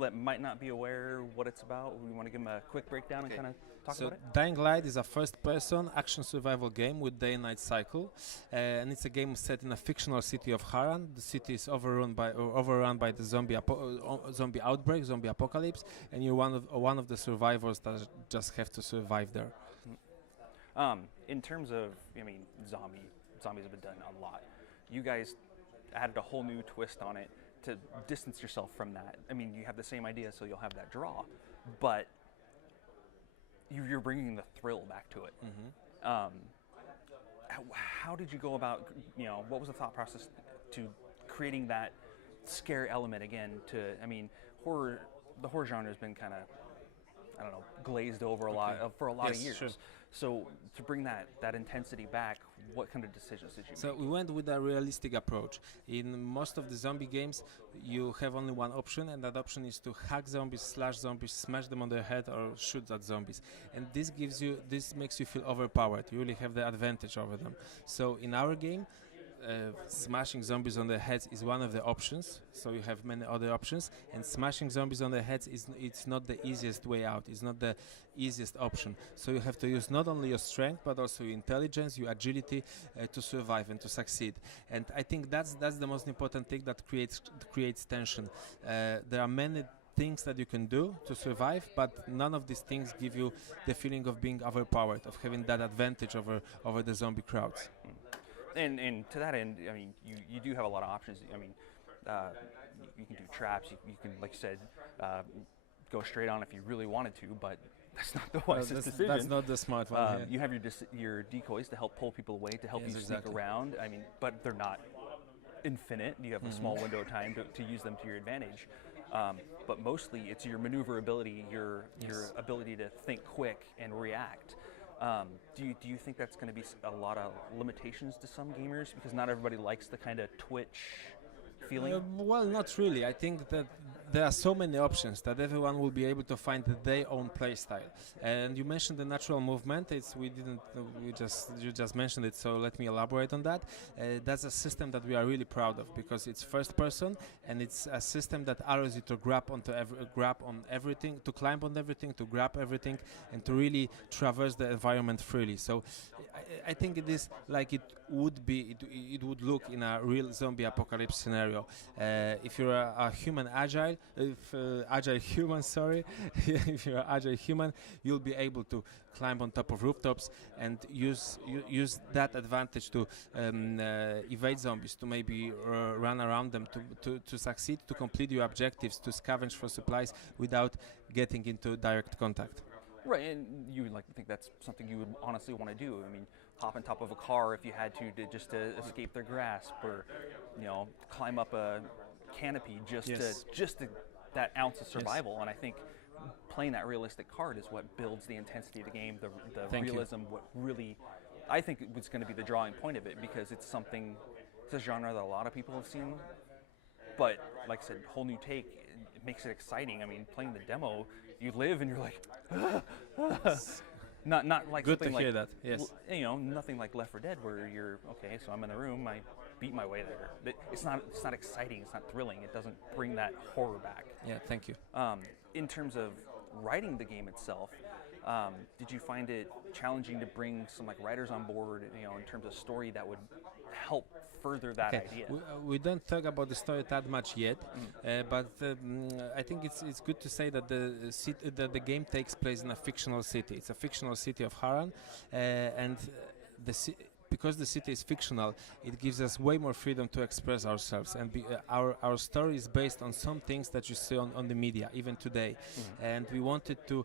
people that might not be aware what it's about, we want to give them a quick breakdown and kind of talk about it? Dying Light is a first-person action survival game with day and night cycle, and it's a game set in a fictional city of Haran. The city is overrun by the zombie outbreak, zombie apocalypse, and you're one of the survivors that just have to survive there. In terms of, I mean, zombies have been done a lot. You guys added a whole new twist on it to distance yourself from that. I mean, you have the same idea, so you'll have that draw, but you're bringing the thrill back to it. How did you go about, what was the thought process to creating that scare element again? I mean, the horror genre has been kind of, I don't know, glazed over for a lot of years. Sure. So to bring that intensity back, what kind of decisions did you make? So we went with a realistic approach. In most of the zombie games, you have only one option, and that option is to hack zombies, slash zombies, smash them on their head, or shoot at zombies. And this makes you feel overpowered. You really have the advantage over them. So in our game, smashing zombies on their heads is one of the options, so you have many other options, and smashing zombies on their heads it's not the easiest way out, it's not the easiest option. So you have to use not only your strength but also your intelligence, your agility to survive and to succeed. And I think that's the most important thing that creates tension. There are many things that you can do to survive, but none of these things give you the feeling of being overpowered, of having that advantage over the zombie crowds. And to that end, I mean, you do have a lot of options. I mean, you can do traps. You can, like you said, go straight on if you really wanted to, but that's not the wisest decision. That's not the smart one. You have your decoys to help pull people away, to help you sneak around. I mean, but they're not infinite. You have a small window of time to use them to your advantage. But mostly, it's your maneuverability, your ability to think quick and react. Do you think that's going to be a lot of limitations to some gamers, because not everybody likes the kind of twitch feeling? Well, not really. I think that there are so many options that everyone will be able to find their own play style. And you mentioned the natural movement. You just mentioned it, so let me elaborate on that. That's a system that we are really proud of, because it's first person, and it's a system that allows you to grab on everything, to climb on everything, to grab everything, and to really traverse the environment freely. So I think it is like it would look in a real zombie apocalypse scenario. If you're a agile human, if you're an agile human, you'll be able to climb on top of rooftops and use that advantage to evade zombies, to maybe run around them, to succeed, to complete your objectives, to scavenge for supplies without getting into direct contact. Right, and you would like to think that's something you would honestly want to do. I mean, hop on top of a car if you had to just to escape their grasp, or climb up a canopy just to that ounce of survival. And I think playing that realistic card is what builds the intensity of the game, the realism. What really, I think, was going to be the drawing point of it, because it's a genre that a lot of people have seen, but like I said, whole new take. It makes it exciting. I mean, playing the demo, you live and you're like, not like good something to hear like, that. Yes. Nothing like Left 4 Dead, where you're okay. So I'm in the room, I beat my way there. But it's not exciting. It's not thrilling. It doesn't bring that horror back. Yeah. Thank you. In terms of writing the game itself, did you find it challenging to bring some writers on board? In terms of story that would help further that idea. We don't talk about the story that much yet, but I think it's good to say that the game takes place in a fictional city. It's a fictional city of Haran, and because the city is fictional, it gives us way more freedom to express ourselves, and our story is based on some things that you see on the media even today, and we wanted to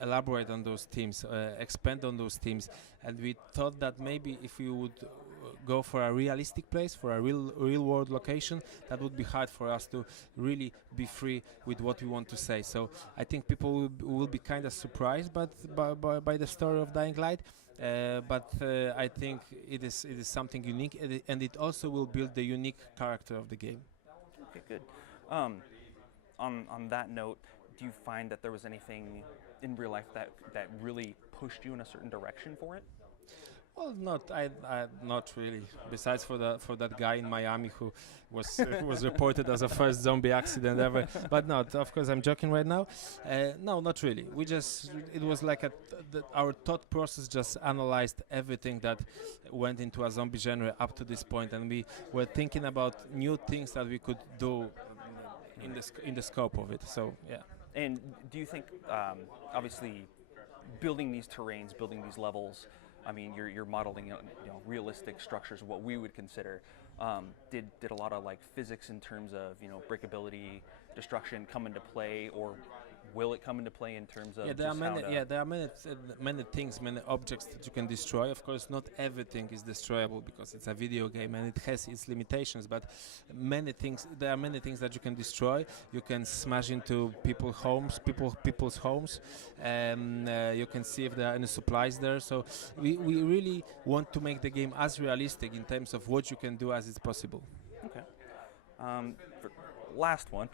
elaborate on those themes, expand on those themes, and we thought that maybe if we would go for a realistic place, for a real world location, that would be hard for us to really be free with what we want to say. So I think people will be kind of surprised by the story of Dying Light, but I think it is something unique, and it also will build the unique character of the game. Okay, good. On that note, do you find that there was anything in real life that really pushed you in a certain direction for it? Well, not really. Besides for that guy in Miami who was was reported as a first zombie accident ever. But no, of course I'm joking right now. No, not really. It was like our thought process just analyzed everything that went into a zombie genre up to this point, and we were thinking about new things that we could do in the scope of it. So yeah. And do you think, obviously, building these terrains, building these levels, I mean, you're modeling, realistic structures, what we would consider. Did a lot of like physics in terms of breakability, destruction come into play, or will it come into play in terms of there are many things, many objects that you can destroy. Of course, not everything is destroyable because it's a video game and it has its limitations. But there are many things that you can destroy. You can smash into people's homes. You can see if there are any supplies there. So we really want to make the game as realistic in terms of what you can do as it's possible. Okay. Last one.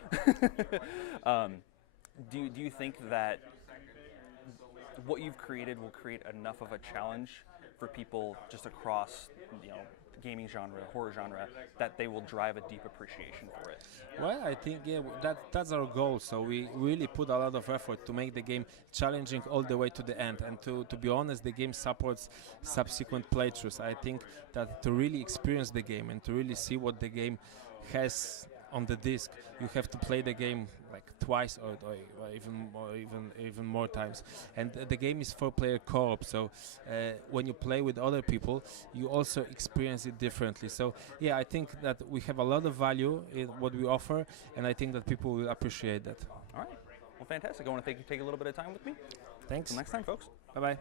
Do you think that what you've created will create enough of a challenge for people just across, the gaming genre, horror genre, that they will drive a deep appreciation for it? Well, I think that's our goal. So we really put a lot of effort to make the game challenging all the way to the end. And to be honest, the game supports subsequent playthroughs. I think that to really experience the game and to really see what the game has on the disc, you have to play the game like twice or even more times. And the game is 4-player co-op, so when you play with other people, you also experience it differently. So yeah, I think that we have a lot of value in what we offer, and I think that people will appreciate that. All right. Well, fantastic. I want to thank you for taking a little bit of time with me. Thanks. Until next time, folks. Bye bye.